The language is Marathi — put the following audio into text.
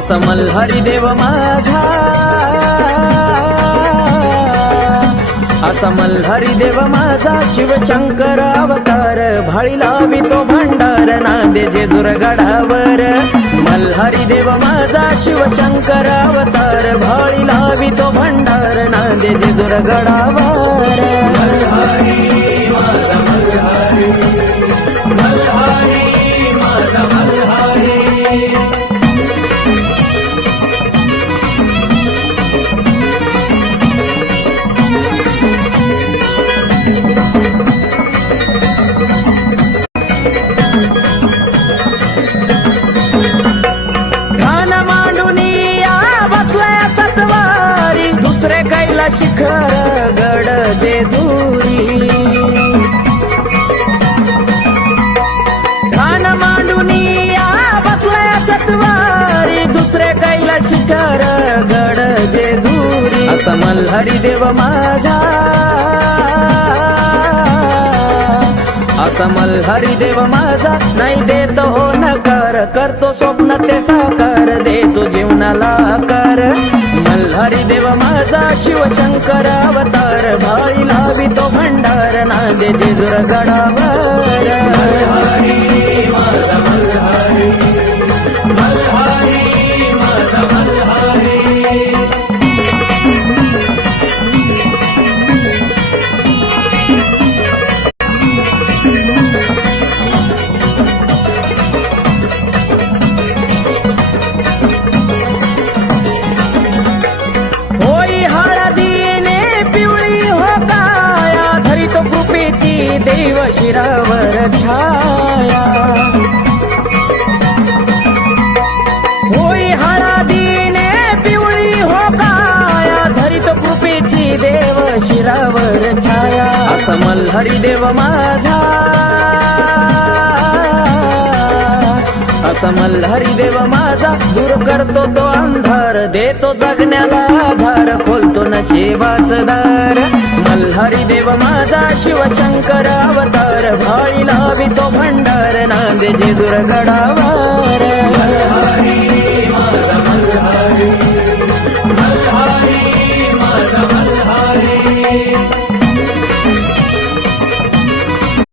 असा मल्हारी देव माझा, असा मल्हारी देव माझा शिवशंकर अवतार, भाळी लावितो भंडार नांदे जेजुर गडावर. मल्हारी देव माझा शिवशंकर अवतार, भाळी लावितो भंडार नांदे जेजुर गडावर. मल्हारी माझा मल्हारी, मल्हारी माझा मल्हारी. दुसरे कैला शिखर गड जेजुरी, ठाण मांडुनी बसल्या सत्वारी, दुसरे कैला शिखर गड जेजुरी. असा मल्हारी देव माझा, असा मल्हारी देव माझा, नाही देतो हो नकार, करतो स्वप्न ते साकार, देतो जीवनाला आकार. मल्हारी देव माझा शिवशंकर अवतार, भाळी लावितो भंडार नांदे जेजुर गडावर. मल्हारी माझा मल्हारी, मल्हारी माझा मल्हारी. देव शिरावर छाया, होई हळदीने पिवळी हो काया, धरित कृपेची देव शिरावर छाया. असा मल्हारी देव माझा, असा मल्हारी देव माझा, दूर करतो तो अंधार, देतो जगण्याला आधार, खोलतो नशिबाचं दार. मल्हारी देव माझा शिवशंकर अवतार, भाळी लावितो भंडार नांदे जेजुर गडावर.